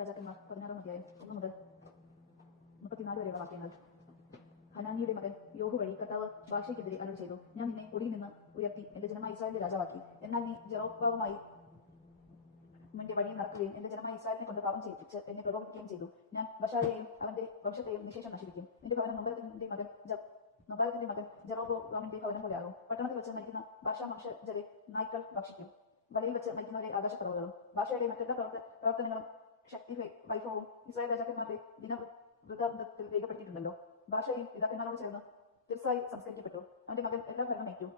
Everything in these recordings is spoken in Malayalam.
രാജാക്കന്മാർ 16 അധ്യായം 1 മുതൽ 34 വരെയുള്ള വാക്യങ്ങൾ. ഹനാനിയുടെ മകൻ യോഹു വഴി കർത്താവ് ബാഷയ്ക്കെതിരെ അരുൾ ചെയ്തു, ഞാൻ നിന്നെ ഒടിയിൽ നിന്ന് ഉയർത്തി എന്റെ ജനമായ ഇസ്രായേലിന്റെ രാജാവാക്കി. എന്നാൽ നീ ജെറൊബോവാമായി നിന്റെ വഴിയിൽ നടക്കുകയും എന്റെ ജനമായ ഇസ്രായേലിനെ കൊണ്ട് പാപം ചെയ്യിപ്പിച്ച് എന്നെ പ്രകോപിക്കുകയും ചെയ്തു. ഞാൻ ബഷാരെയും അവന്റെ വംശത്തെയും നിശേഷം നശിപ്പിക്കും. എന്റെ ഭവനം നൊബാത്തിന്റെ മകൻ ജെറൊബോവാമിന്റെ ഭവനം പോലെയാകും. പട്ടണത്തിൽ വെച്ച് മരിക്കുന്ന ബാഷാ വംശജരെ നായ്ക്കൾ ഭക്ഷിക്കും. വലയിൽ വെച്ച് മരിക്കുന്നവരെ ആകാശപ്പറവുകളും. ഭാഷയുടെ മറ്റെല്ലാ പ്രവർത്തനങ്ങളും ശക്തി വൈഭവവും ഇസ്രായേൽ രാജാക്കന്മാരുടെ ദിനവൃത്താന്തത്തിൽ രേഖപ്പെടുത്തിയിട്ടുണ്ടല്ലോ. ഭാഷയും പിതാക്കന്മാരോട് ചേർന്ന് തിർസായി സംസ്കരിക്കപ്പെട്ടു. അവന്റെ മകൻ എല്ലാം ഭരണമേറ്റു.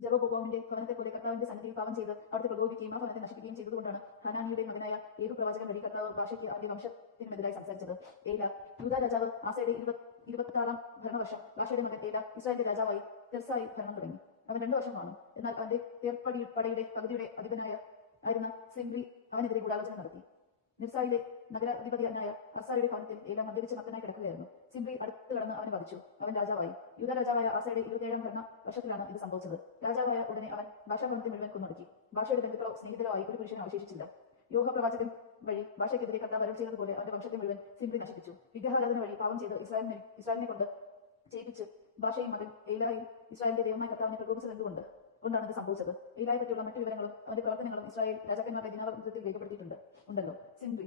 ജെറൊബോവാമിന്റെ ഭവനത്തെ പോലെ കർത്താവിന്റെ സന്നിധിയിൽ പാപം ചെയ്ത് അവിടുത്തെ പ്രകോപിക്കുകയും ആ ഭവനത്തെ നശിപ്പിക്കുകയും ചെയ്തതുകൊണ്ടാണ് ഹനാനിയുടെ മകനായ യേഹൂ പ്രവാചകൻ വഴി കർത്താവ് ഭാഷയ്ക്ക് അവന്റെ വംശത്തിനുമെതിരായി സംസാരിച്ചത്. ഏല യൂദാ രാജാവ് ആസയുടെ 26-ാം ഭരണവർഷം ഭാഷയുടെ മകൻ ഏല ഇസ്രായേലിന്റെ രാജാവായി തിർസായി ഭരണം തുടങ്ങി. അവൻ 2 വർഷം വാണു. എന്നാൽ അവന്റെ തേർപ്പടിയുടെ പകുതിയുടെ അധിപനായിരുന്ന സിംഗ്രി അവനെതിരെ ഗൂഢാലോചന നടത്തി. നിർസായിലെ നഗരാധിപതിയായ അസായുടെ ഭവനത്തിൽ ഏല മദ്യപിച്ച് മത്തനായി കിടക്കുകയായിരുന്നു. സിംഗ്രി അടുത്ത് കടന്ന് അവനെ വധിച്ചു. അവൻ രാജാവായി. യൂദാ രാജാവായ ആസയുടെ 27-ാം ഭരണ വർഷത്തിലാണ് ഇത് സംഭവിച്ചത്. രാജാവായ ഉടനെ അവൻ ഭാഷാ ഭവനത്തെ മുഴുവൻ കൊന്നൊടുക്കി. ഭാഷയുടെ ബന്ധുക്കളോ സ്നേഹിതരോ ആയി ഒരു പുരുഷനും അവശേഷിച്ചില്ല. യോഹ പ്രവാചകൻ വഴി ഭാഷയ്ക്കെതിരെ കർത്താവ് അരുൾ ചെയ്തതുപോലെ അവന്റെ വംശത്തെ മുഴുവൻ സിംഗ്രി നശിപ്പിച്ചു. വിഗ്രഹാരാധന വഴി പാപം ചെയ്ത് ഇസ്രായേലിനെ കൊണ്ട് ചെയ്യിപ്പിച്ച് ഭാഷയും മകൻ ഏലായും ഇസ്രായേലിന്റെ ദൈവമായ കർത്താവിനെ പ്രകോപിച്ചത് കൊണ്ടാണ് ഇത് സംഭവിച്ചത്. ഏലായെ പറ്റിയുള്ള മറ്റു വിവരങ്ങളും അവന്റെ പ്രവർത്തനങ്ങളും ഇസ്രായേൽ രാജാക്കന്മാരുടെ ദിനവൃത്തത്തിൽ രേഖപ്പെടുത്തിയിട്ടുണ്ടല്ലോ. സിംഗ്രി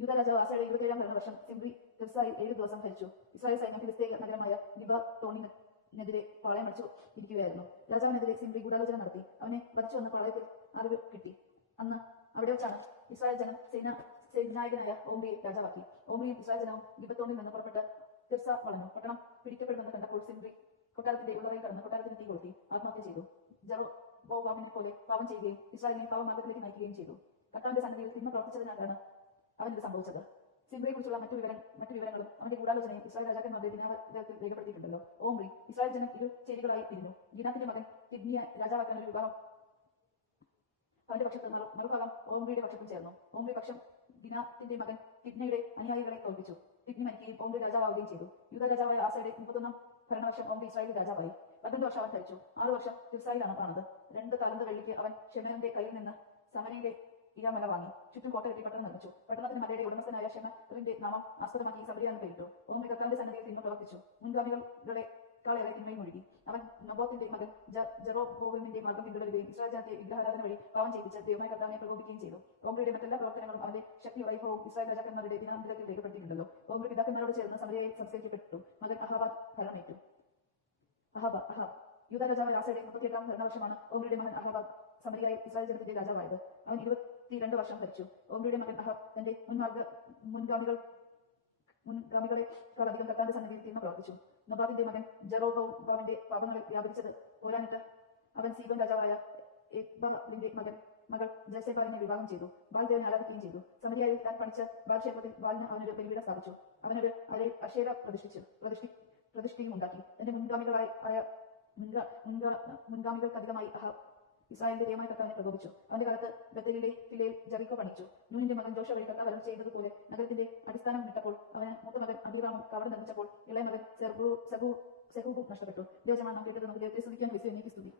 യൂദാ രാജാവ് ആസയുടെ 27-ാം ഭരണവർഷം സിംഗ്രി തിർസായിൽ 7 ദിവസം ഭരിച്ചു. ഇസ്രായേൽ സൈന്യം ഫിലിസ്തീയ നഗരമായ ഗിബത്തോണിനെതിരെ പാളയമടിച്ചു ഇരിക്കുകയായിരുന്നു. രാജാവിനെതിരെ സിംഗ്രി ഗൂഢാലോചന നടത്തി. അവനെ വധിച്ചുവെന്ന് പാളയത്തിൽ അറിവ് കിട്ടി. അന്ന് അവിടെ വെച്ചാണ് ഇസ്രായേൽ ജനം സേനാനായകനായ ഓംരിയെ രാജാവാക്കി. ഓംരിയും ഇസ്രായേൽ ജനവും ഗിബത്തോണിൽ നിന്ന് പുറപ്പെട്ട് തിർസ വളഞ്ഞു. പട്ടണം പിടിക്കപ്പെടുമെന്ന് കണ്ടപ്പോൾ സിംഗ്രി കൊട്ടാരത്തിന്റെ ഉള്ളറയിൽ കടന്ന് കൊട്ടാരത്തിന് തീ കൊളുത്തി ആത്മഹത്യ ചെയ്തു. ജെറൊബോവാമിനെ പോലെ പാപം ചെയ്യുകയും ഇസ്രായേലിനെ പാപമാർഗത്തിലേക്ക് നയിക്കുകയും ചെയ്തു. കർത്താവിന്റെ സന്നിധിയിൽ തിന്മ പ്രവർത്തിച്ചതിനാലാണ് അവൻ ഇത് സംഭവിച്ചത്. സിംഗ്രിയെ കുറിച്ചുള്ള മറ്റു വിവരങ്ങളും അവന്റെ ഗൂഢാലോചനയും ഇസ്രായേൽ രാജാക്കന്മാരുടെ ദിനവൃത്തത്തിൽ രേഖപ്പെടുത്തിയിട്ടുണ്ടല്ലോ. ഓംരി ഇസ്രായേൽ ജനം 2 ചേരികളായി തിരിഞ്ഞു. ഗീനാത്തിന്റെ മകൻ തിബ്നിയെ രാജാവാക്കാൻ ഒരു വിഭാഗം അവന്റെ പക്ഷത്ത് മറുഭാഗം ഓംരിയുടെ പക്ഷത്തും ചേർന്നു. ഓംരി പക്ഷം ഗീനാത്തിന്റെ മകൻ തിബ്നയുടെ അനുയായികളെ തോൽപ്പിച്ചു. തിബ്നി മരിക്കുകയും ഓംരി രാജാവാവുകയും ചെയ്തു. യൂദാ രാജാവായ ആസയുടെ 31-ാം ഭരണവർഷം ഓംരി ഇസ്രായേലിൽ രാജാവായി. 12 വർഷം അവൻ ഭരിച്ചു. 6 വർഷം തിർസായിലാണ് ആണത്. 2 തലന്ത് വെള്ളിക്ക് അവൻ ഷെമേറിന്റെ കയ്യിൽ നിന്ന് സമരയിലെ ഇരാമല വാങ്ങി. ചുറ്റും കോട്ട കെട്ടി പട്ടണം നിർമ്മിച്ചു. പട്ടണത്തിന് മലയുടെ ഉടമസ്ഥനായ ഷെമറിന്റെ നാമം ആസ്പദമാക്കി സമരിയാന്ന് പേരിട്ടു. ഓംരി കർത്താവിന്റെ സന്നിധിയിൽ തിന്മ പ്രവർത്തിച്ചു. മുൻഗാമികളെക്കാളേറെ തിന്മയും ഒഴുകി. അവൻ നബോത്തിന്റെ മകൻ ജെറൊബോവാമിന്റെ മാർഗം പിന്തുടരുകയും ഇസ്രായേൽ ജനത്തെ വിഗ്രഹാരാധന വഴി പാപം ചെയ്യിപ്പിച്ച് ദൈവമായ കർത്താവിനെ പ്രകോപിക്കുകയും ചെയ്തു. ഓംരിയുടെ മറ്റെല്ലാ പ്രവർത്തനങ്ങളും അവന്റെ ശക്തി വൈഭവവും ഇസ്രായേൽ രാജാക്കന്മാരുടെ ദിനവൃത്തത്തിൽ രേഖപ്പെടുത്തിയിട്ടുണ്ടല്ലോ. ഓംരി പിതാക്കന്മാരോട് ചേർന്ന് സമരിയയിൽ സംസ്കരിക്കപ്പെട്ടു. മകൻ അഹാബ് ഭരണമേറ്റു. അഹാബ് യൂദാ രാജാവായ ആസയുടെ 38-ാം ഭരണവർഷമാണ് ഓംരിയുടെ മകൻ അഹാബ് സമരിയയിൽ ഇസ്രായേൽ ജനത്തിന്റെ രാജാവായത്. അവൻ 22 വർഷം ഭരിച്ചു. ഓംരിയുടെ മകൻ അഹാബ് തന്റെ മുൻഗാമികളെക്കാളധികം കർത്താവിന്റെ സന്നിധിയിൽ തിന്മ പ്രവർത്തിച്ചു. നബാത്തിന്റെ മകൻ ജെറൊബോവാമിന്റെ പാപങ്ങളെ വ്യാപരിച്ചത് പോരാനിട്ട് അവൻ സീദോൻ രാജാവായ എഗ്ബാലിന്റെ മകൾ ജെസെബാലിനെ വിവാഹം ചെയ്തു. ബാൽ ദേവനെ ആരാധിക്കുകയും ചെയ്തു. സമരിയയിൽ താൻ പണിച്ച ബാൽ ക്ഷേത്രത്തിൽ ബാലിന് അവനൊരു ബലിപീഠം സ്ഥാപിച്ചു. അവനൊരു അശേര പ്രതിഷ്ഠയും ഉണ്ടാക്കി. തന്റെ മുൻഗാമികൾക്കധികമായി അഹാബ് ഇസ്രായേലിന്റെ ദൈവമായ കർത്താവിനെ പ്രകോപിച്ചു. അവന്റെ കാലത്ത് ബേഥേലിലെ ഫിലയിൽ ജെറിക്കോ പണിച്ചു. നൂനിന്റെ മകൻ ജോഷ വഴി കർത്താവ് അരുൾ ചെയ്തതുപോലെ നഗരത്തിന്റെ അടിസ്ഥാനം ഇട്ടപ്പോൾ അവന് മൂത്ത മകൻ അബീറാമും കവട് നിർമ്മിച്ചപ്പോൾ ഇളയ മകൻ സെഹൂബും നഷ്ടപ്പെട്ടു. ദൈവജനമാണ് നാം കേട്ടത്. നമുക്ക് ദൈവത്തെ സ്തുതിക്കാൻ സ്തുതി.